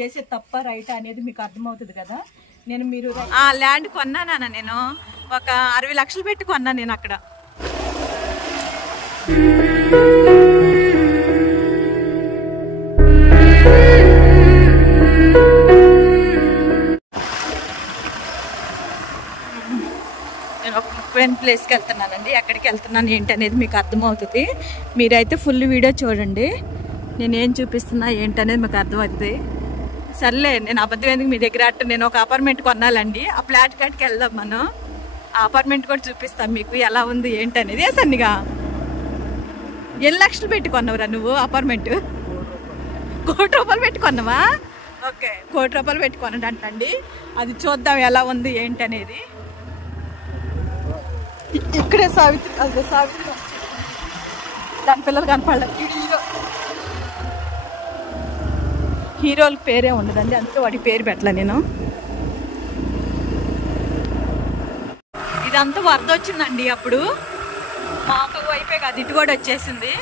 చేసే తప్ప రైట్ అనేది మీకు అర్థమవుతుంది కదా. నేను మీరు ల్యాండ్ కొన్నానా, నేను ఒక 60 లక్షలు పెట్టి కొన్నా నేను అక్కడ. నేను ఒక ముఖ్యమైన ప్లేస్కి వెళ్తున్నానండి. ఎక్కడికి వెళ్తున్నాను ఏంటి అనేది మీకు అర్థమవుతుంది. మీరైతే ఫుల్ వీడియో చూడండి. నేనేం చూపిస్తున్నా ఏంటనేది మీకు అర్థమవుతుంది. సర్లే, నేను అబద్ధం ఎందుకు మీ దగ్గర అట్టు. నేను ఒక అపార్ట్మెంట్ కొనాలండి. ఆ ఫ్లాట్ కాటికి వెళ్దాం మనం. ఆ అపార్ట్మెంట్ కూడా చూపిస్తాను మీకు ఎలా ఉంది ఏంటనేది. ఏ సన్నిగా ఎన్ని లక్షలు పెట్టి కొన్నావురా నువ్వు అపార్ట్మెంట్? 1 కోటి రూపాయలు పెట్టి కొన్నావా? ఓకే, 1 కోటి రూపాయలు పెట్టి కొనడంటండి. అది చూద్దాం ఎలా ఉంది ఏంటనేది. ఇక్కడే సావిత్రి, అదే సావిత్రి దాని పిల్లలు కనపడలేదు. హీరోల పేరే ఉండదండి, అందుకే వాడి పేరు పెట్టలే నేను. ఇదంతా వరద వచ్చిందండి అప్పుడు. మాకు వైపే కాదు, ఇటు కూడా వచ్చేసింది.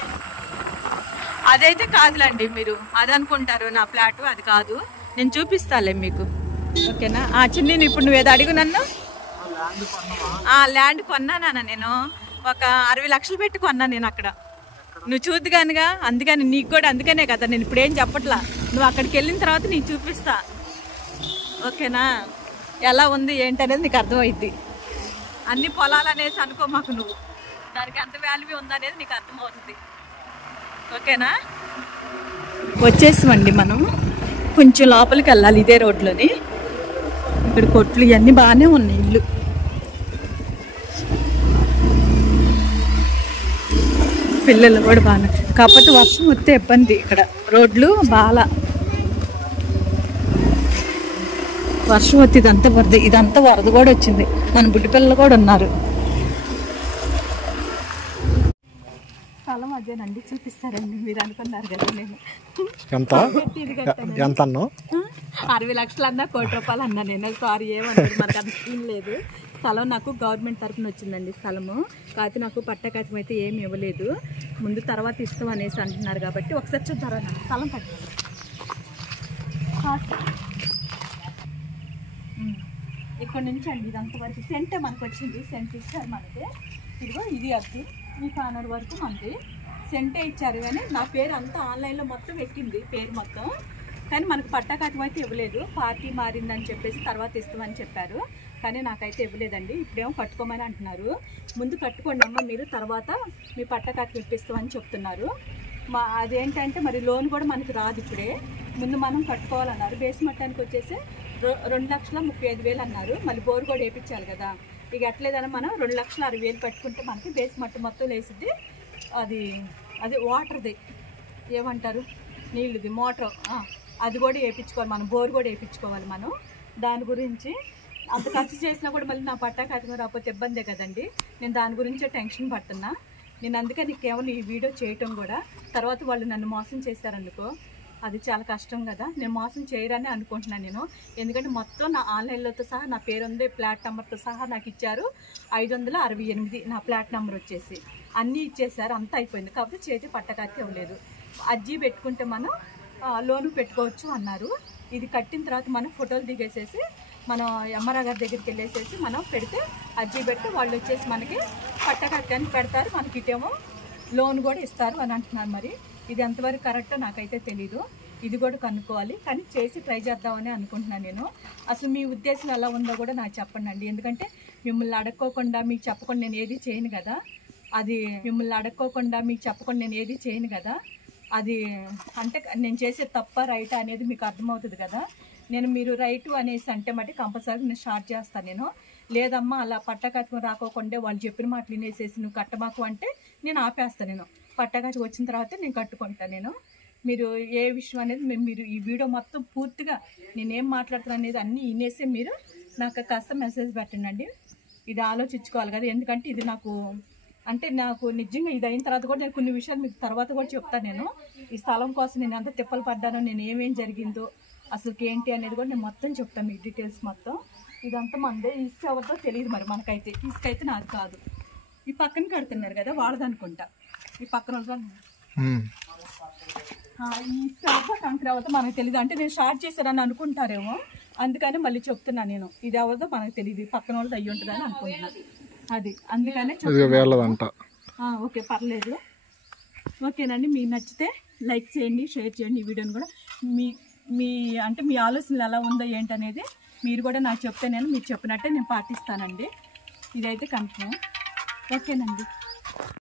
అదైతే కాదులండి, మీరు అది అనుకుంటారు నా ఫ్లాట్. అది కాదు, నేను చూపిస్తాలే మీకు. ఓకేనా? చిన్ని, ఇప్పుడు నువ్వేదో అడిగు నన్ను. ల్యాండ్ కొన్నానా నేను ఒక 60 లక్షలు పెట్టి కొన్నా నేను అక్కడ. నువ్వు చూద్దుగానుగా, అందుకని నీకు కూడా అందుకనే కదా నేను ఇప్పుడు ఏం చెప్పట్లా. నువ్వు అక్కడికి వెళ్ళిన తర్వాత నీకు చూపిస్తా. ఓకేనా? ఎలా ఉంది ఏంటనేది నీకు అర్థమైద్ది. అన్ని పొలాలు అనేసి అనుకో మాకు, నువ్వు దానికి ఎంత వాల్యూ ఉందనేది నీకు అర్థమవుతుంది. ఓకేనా? వచ్చేసామండి మనం. కొంచెం లోపలికి వెళ్ళాలి ఇదే రోడ్లోని. ఇక్కడ కొట్లు ఇవన్నీ బాగానే ఉన్నాయి, ఇల్లు. పిల్లలు కూడా బాగా, కాకపోతే వర్షం వస్తే ఇబ్బంది. ఇక్కడ రోడ్లు బాగా వర్షం వస్తే ఇదంతా వరద, ఇదంతా వరద కూడా వచ్చింది. మన బుడ్డి పిల్లలు కూడా ఉన్నారు. స్థలం అదేనండి, చూపిస్తారండి. మీరు అనుకున్నారు కదా నేను ఎంత 60 లక్షలు అన్నా 1 కోటి రూపాయలు అన్నా నేను. సారీ, ఏమన్నారు, మనకు అది స్కీమ్ లేదు. స్థలం నాకు గవర్నమెంట్ తరఫున వచ్చిందండి స్థలము. కాకపోతే నాకు పట్టకాతం అయితే ఏమి ఇవ్వలేదు. ముందు తర్వాత ఇస్తాం అనేసి అంటున్నారు కాబట్టి ఒకసారి చూద్దారా స్థలం పట్టాలి. ఇక్కడ నుంచి అండి ఇదంత వరకు సెంటే మనకు వచ్చింది. సెంట్ ఇచ్చారు మనకి. ఇదిగో ఇది అది ఈ కార్నర్ వరకు మనకి సెంటే ఇచ్చారు. కానీ నా పేరు అంతా ఆన్లైన్లో మొత్తం ఎక్కింది, పేరు మొత్తం. కానీ మనకు పట్టాకాతం అయితే ఇవ్వలేదు. పార్టీ మారిందని చెప్పేసి తర్వాత ఇస్తామని చెప్పారు, కానీ నాకైతే ఇవ్వలేదండి. ఇప్పుడేమో కట్టుకోమని అంటున్నారు. ముందు కట్టుకోండి అమ్మ మీరు, తర్వాత మీ పట్టాకాతం ఇప్పిస్తామని చెప్తున్నారు. అదేంటంటే మరి లోన్ కూడా మనకి రాదు ఇప్పుడే, ముందు మనం కట్టుకోవాలన్నారు. బేస్ మట్టానికి వచ్చేసి 2,35,000 అన్నారు. మళ్ళీ బోరు కూడా వేయించాలి కదా. ఇక ఎట్లేదన్నా మనం 2,60,000 కట్టుకుంటే మనకి బేస్ మట్టి మొత్తం వేసిద్ది. అది వాటర్ది ఏమంటారు, నీళ్ళది మోటార్, అది కూడా వేయించుకోవాలి మనం. బోరు కూడా వేయించుకోవాలి మనం. దాని గురించి అంత ఖర్చు చేసినా కూడా మళ్ళీ నా పట్టాకాతం రాకపోతే ఇబ్బందే కదండి. నేను దాని గురించే టెన్షన్ పడుతున్నా నేను. అందుకే నీకు కేవలం ఈ వీడియో చేయటం కూడా. తర్వాత వాళ్ళు నన్ను మోసం చేశారనుకో, అది చాలా కష్టం కదా. నేను మోసం చేయరని అనుకుంటున్నాను నేను. ఎందుకంటే మొత్తం నా ఆన్లైన్లతో సహా నా పేరు ఉంది, ఫ్లాట్ నెంబర్తో సహా నాకు ఇచ్చారు. 568 నా ఫ్లాట్ నెంబర్ వచ్చేసి అన్నీ ఇచ్చేసారు. అంతా అయిపోయింది. కాకపోతే చేతి పట్టకాకి ఇవ్వలేదు. అర్జీ పెట్టుకుంటే మనం లోను పెట్టుకోవచ్చు అన్నారు. ఇది కట్టిన తర్వాత మనం ఫోటోలు దిగేసేసి మనం ఎంఆర్ఆర్ గారి దగ్గరికి వెళ్ళేసేసి మనం పెడితే అర్జీ పెడితే వాళ్ళు వచ్చేసి మనకి పట్టకాన్ని పెడతారు. మనకి ఇటేమో లోన్ కూడా ఇస్తారు అని అంటున్నారు. మరి ఇది ఎంతవరకు కరెక్టో నాకైతే తెలీదు. ఇది కూడా కనుక్కోవాలి. కానీ చేసి ట్రై చేద్దామని అనుకుంటున్నాను నేను. అసలు మీ ఉద్దేశం ఎలా ఉందో కూడా నాకు చెప్పండి అండి. ఎందుకంటే మిమ్మల్ని అడక్కోకుండా మీకు చెప్పకుండా నేను ఏది చేయను కదా. అది అంటే నేను చేసే తప్ప రైట్ అనేది మీకు అర్థమవుతుంది కదా. మీరు రైటు అనేసి అంటే మట్టి కంపల్సరీ నేను స్టార్ట్ చేస్తాను నేను. లేదమ్మా అలా పట్టకాతం రాకోకుండా వాళ్ళు చెప్పిన మాటలు వినేసేసి నువ్వు కట్టమాకు అంటే నేను ఆపేస్తాను. నేను పట్టకాతం వచ్చిన తర్వాత నేను కట్టుకుంటాను నేను. మీరు ఏ విషయం అనేది మీరు ఈ వీడియో మొత్తం పూర్తిగా నేనేం మాట్లాడుతున్నాను అనేది అన్నీ వినేసి మీరు నాకు కాస్త మెసేజ్ పెట్టండి. ఇది ఆలోచించుకోవాలి కదా. ఎందుకంటే ఇది నాకు నిజంగా ఇది అయిన తర్వాత కూడా నేను కొన్ని విషయాలు మీకు తర్వాత కూడా చెప్తాను. నేను ఈ స్థలం కోసం నేను ఎంత తిప్పలు పడ్డానో, నేను ఏమేం జరిగిందో అసలు ఏంటి అనేది కూడా నేను మొత్తం చెప్తాను మీకు డీటెయిల్స్ మొత్తం. ఇదంతా మనదే. ఇసుక ఎవరితో తెలియదు మరి మనకైతే. ఇసుకైతే నాది కాదు. ఈ పక్కన కడుతున్నారు కదా వాళ్ళదనుకుంటా. ఈ పక్కన ఈ స్టాఫ్ కంకర అవుతా మనకు తెలియదు, అంటే నేను షార్ట్ చేశారని అనుకుంటారేమో, అందుకని మళ్ళీ చెప్తున్నాను నేను. ఇది ఎవరిదో మనకు తెలియదు, పక్కన వాళ్ళది అయ్యి ఉంటుందని అనుకుంటున్నాను. అది అందుకనే ఓకే, పర్లేదు. ఓకేనండి, మీకు నచ్చితే లైక్ చేయండి, షేర్ చేయండి ఈ వీడియోని కూడా. మీ ఆలోచనలు ఎలా ఉందో ఏంటనేది మీరు కూడా నాకు చెప్తే నేను మీరు చెప్పినట్టే నేను పాటిస్తానండి. ఇదైతే కన్ఫర్మ్. ఓకేనండి.